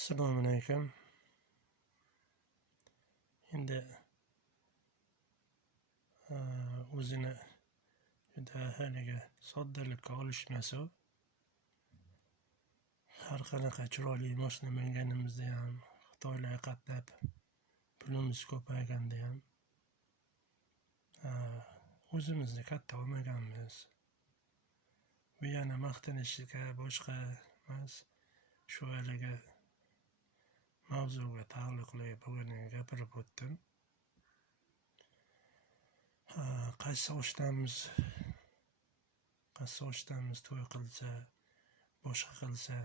Assalomu alaykum. Endi o'zini juda haligi soddalikka olishmasu, har qanaqa chiroyli mashina minganimizda ham, Xitoylarga qatnab pulimiz ko'payganda ham o'zimizni katta olmaganmiz. Bu yana maqtanishga boshqa emas, shu haligi mavzuga taalluqli bo'lganini gapirib o'tdim. Qaysi oshnamiz to'y qilsa, boshqa qilsa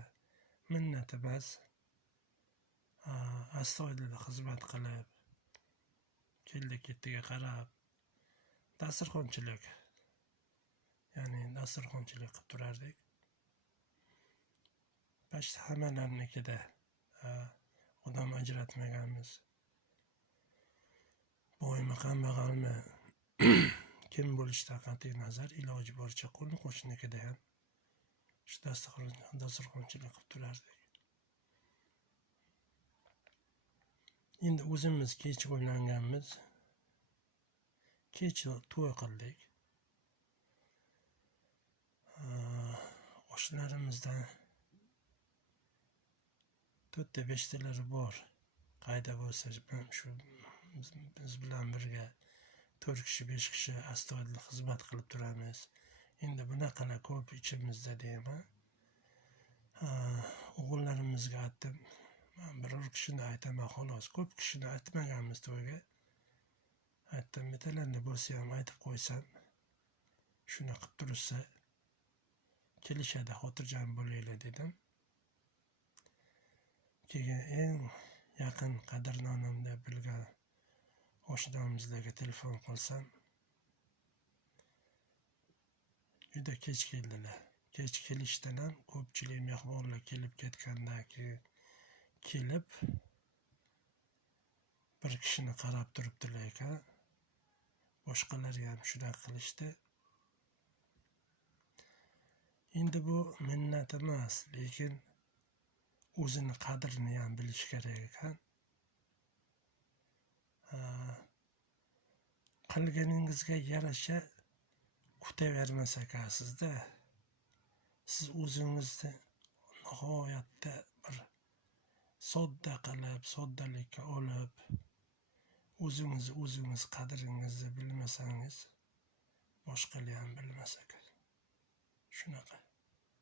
minnat emas, astoydil xizmat qilib, keldi-ketdiga qarab, dasturxonchilik qilib turardik. Bashta hammalarnikida odam ajratmaganmiz. Boymi, kambag'almi, kim bo'lishidan qat'iy nazar, iloji boricha qo'shnikida ham shu dasturxonchilik qilib turardik. Endi o'zimiz kech uylanganmiz, kech to'y qildik. Oshnalarimizdan 4-5talari bor. Qayda bo'lsa, shu biz bilan birga 4 kishi, 5 kishi astoydil xizmat qilib turamiz. Endi bunaqalar ko'p ichimizda deyman. O'g'illarimizga aytdim, biror kishini aytaman xolos. Ko'p kishini aytmaganmiz to'yga. Aytdim, bittalarni bo'lsa ham aytib qo'ysam, shuni qilib tursa, kelishadi, xotirjam bo'linglar dedim. Keyin eng yaqin qadrdonimni deb bilgan oshnamizlarga telefon qilsam, juda kech keldilar. Kech kelishdan ham ko'pchilik mehmonlar kelib ketgandan keyin kelib bir kishini qarab turibdilar ekan. Boshqalar ham shunaqa qilishdi. Endi bu minnat emas, lekin o'zini qadrini ham bilish kerak ekan. Qilganingizga yarasha kutavermas ekansizda. Siz o'zingizni nihoyatda bir sodda qilib, soddalikka olib, o'zingiz qadringizni bilmasangiz, boshqalar ham bilmas ekan. Shunaqa.